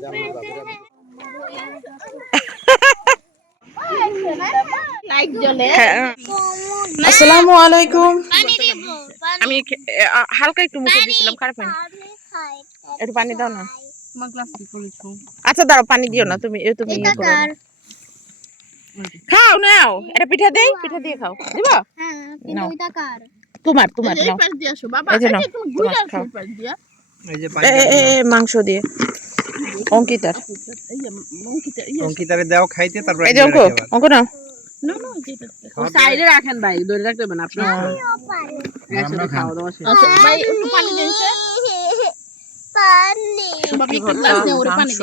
আসসালামু আলাইকুম। আমি হালকা একটু মুখে দিয়েছিলাম খারাপ হয়নি। একটু পানি দাও না। আচ্ছা দাঁড়াও পানি দিও না তুমি তুমি ইয়ে। খাও নাও। এটা পিঠা দেই? পিঠা দিয়ে খাও। দিবা? হ্যাঁ নাও। ওইটা কার? তোমার তোমার নাও। এই যে মাংস দিয়ে। অঙ্কিতার। অঙ্কিতারে দাও খাইতে তারপর এই যে অঙ্ক অঙ্ক নাও। সাইডে রাখেন ভাই ধরে রাখতে হবে না আপনি হ্যাঁ। একসাথে খাওয়া দাওয়া শেষ। আচ্ছা ভাই একটু পানি দিন পানি। বাবা একটু গ্লাস নিয়ে ওরে পানি মাংস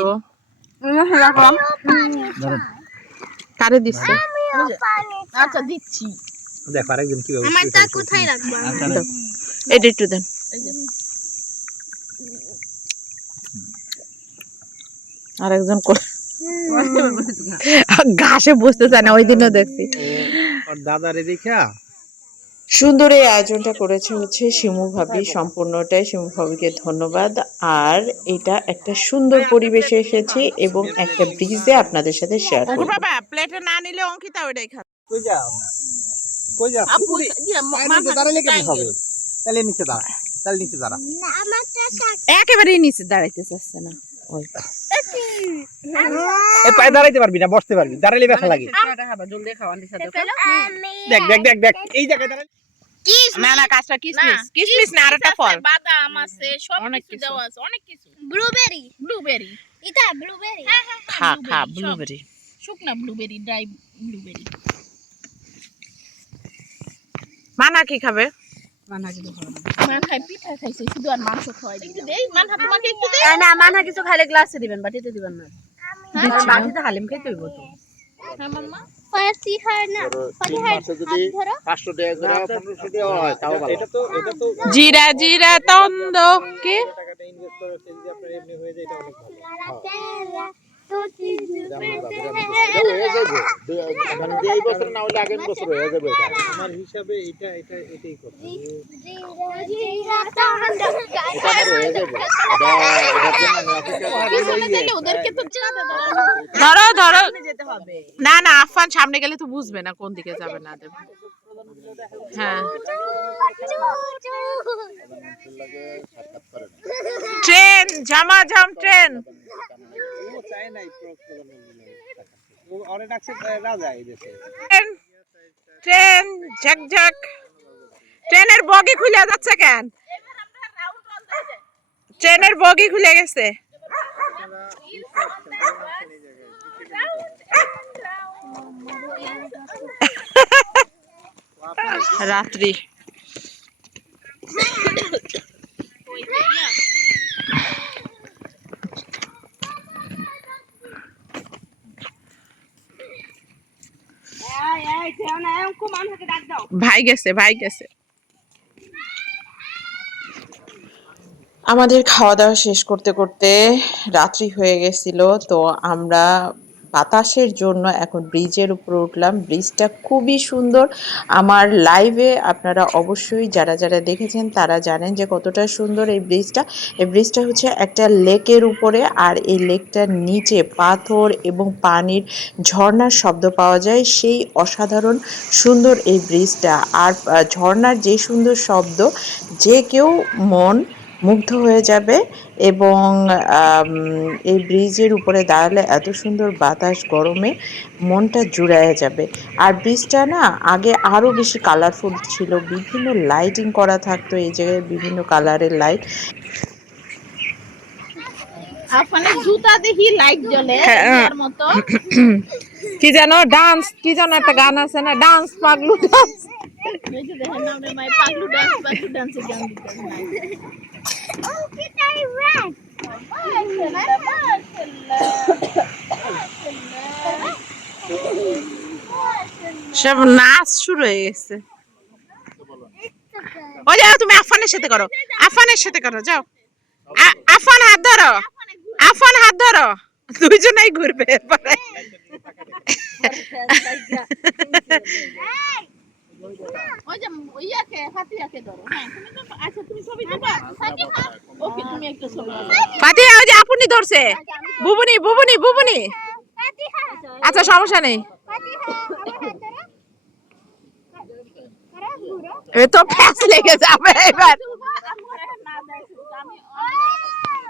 দিন কারে দিচ্ছে। আচ্ছা দিচ্ছি। দেখো আরেকজন কীভাবে আমারটা কোথায় রাখব? এটা একটু দেন। এই যে। আর একজন ঘাসে বসতে চায় না ওই দিনও দেখছি দাদারে দেখা। সুন্দর এই আয়োজনটা করেছে হচ্ছে শিমু ভাবি সম্পূর্ণটাই শিমু ভাবিকে ধন্যবাদ। আর এটা একটা সুন্দর পরিবেশে এসেছে এবং একটা ব্রিজে আপনাদের সাথে শেয়ার করব। বাবা প্লেটে না নিলে অঙ্কিতা ওইটাই খাবে কই যা? কই যা? আপু ইয়ে নিচে দাঁড়ালে কেমন হবে? তাহলে নিচে দাঁড়া তাহলে নিচে দাঁড়া। আমারটা একেবারেই নিচে দাঁড়াইতে চাচ্ছে না। ওই এই পায়ে দাঁড়াইতে পারবি না বসতে পারবি। দাঁড়ালে ব্যথা লাগে। খাওয়াটা খাবা, জলদি খাওয়া, আন্টির সাথে খাও। দেখ দেখ দেখ দেখ এই জায়গায় দাঁড়ালে না না কাজটা কিসমিস কিসমিস না আরেকটা ফল। বাদাম আছে সব অনেক কিছু কিছু। দেওয়া আছে অনেক কিছু। ব্লুবেরি। ব্লুবেরি। এটা ব্লুবেরি। খা খা ব্লুবেরি শুকনা ব্লুবেরি ড্রাই ব্লুবেরি। মানা কি খাবে? মানহা কিছু খাওয়া না। মান খাই পিঠা খাইছে শুধু আর মাংস খাওয়াই দিই দেই মানহা তোমাকে একটু দেই। না মানহা কিছু খাইলে গ্লাসে দিবেন বাটিতে দিবেন না। বাটিতে হালিম খাইতে হইব তো। হ্যাঁ মাম্মা। হয় তো জিরা জিরা তন্দ কি না আগের হয়ে যাবে ধরো ধরো। না না আফান সামনে গেলে তো বুঝবে না কোন দিকে যাবে না দেবে। হ্যাঁ। ট্রেন জাম ট্রেন ও চায় নাই প্রধানমন্ত্রী ও অরে ডাকছে রাজা এই দেশে ট্রেন ট্রেন ঝাক ঝাক। ট্রেনের বগি খুলে যাচ্ছে কেন? ট্রেনের বগি খুলে গেছে। রাত্রি। ভাই গেছে ভাই গেছে। আমাদের খাওয়া দাওয়া শেষ করতে করতে রাত্রি হয়ে গেছিল তো আমরা বাতাসের জন্য এখন ব্রিজের উপর উঠলাম। ব্রিজটা খুবই সুন্দর। আমার লাইভে আপনারা অবশ্যই যারা যারা দেখেছেন তারা জানেন যে কতটা সুন্দর এই ব্রিজটা। এই ব্রিজটা হচ্ছে একটা লেকের উপরে আর এই লেকটার নিচে পাথর এবং পানির ঝর্ণার শব্দ পাওয়া যায়। সেই অসাধারণ সুন্দর এই ব্রিজটা। আর আহ, ঝর্ণার যে সুন্দর শব্দ যে কেউ মন মুগ্ধ হয়ে যাবে এবং এই ব্রিজের উপরে দাঁড়ালে এত সুন্দর বাতাস গরমে মনটা জুড়ায় যাবে। আর ব্রিজটা না আগে আরও বেশি কালারফুল ছিল বিভিন্ন লাইটিং করা থাকতো এই জায়গায় বিভিন্ন কালারের লাইট লাইট জ্বলে হ্যাঁ। কি জানো ডান্স কি জানো একটা গান আছে না ডান্স পাগলু ডান্স Oh. সব নাচ শুরু হয়ে গেছে ওই যাও তুমি আফানের সাথে করো আফানের সাথে করো যাও আফান হাত ধরো আফান হাত ধরো দুইজনেই ঘুরবে এরপরে ওই যে ইয়াকে ফাতিয়াকে ধরো। হ্যাঁ তুমি তো আচ্ছা তুমি ছবি দিবা ওকে তুমি একটা ছবি দিবা ওই যে আপনি ধরছে। আচ্ছা, বুবুনি বুবুনি বুবুনি। আচ্ছা সমস্যা নেই। এ তো ফ্যাস লেগে যাবে এবার।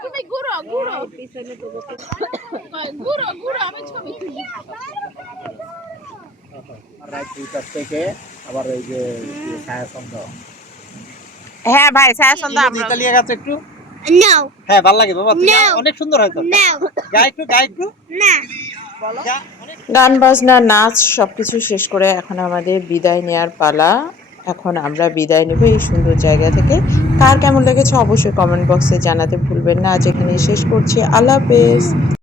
তুমি ঘুরো ঘুরো। ঘুরো ঘুরো আমি ছবি তুলি। রাত দুইটার থেকে আবার এই যে যে ছায়া সন্ধ্যা হ্যাঁ ভাই ছায়া সন্ধ্যা আমরা ইতালিয়া গাছ একটু? No, হ্যাঁ ভালো লাগে বাবা তুমি অনেক সুন্দর হয়তো no, গাই একটু গাই একটু। না। গান বাজনা নাচ সবকিছু শেষ করে এখন আমাদের বিদায় নেওয়ার পালা। এখন আমরা বিদায় নেব এই সুন্দর জায়গা থেকে। কার কেমন লেগেছে অবশ্যই কমেন্ট বক্সে জানাতে ভুলবেন না। আজ এখানে শেষ করছি। আল্লাহ হাফেজ।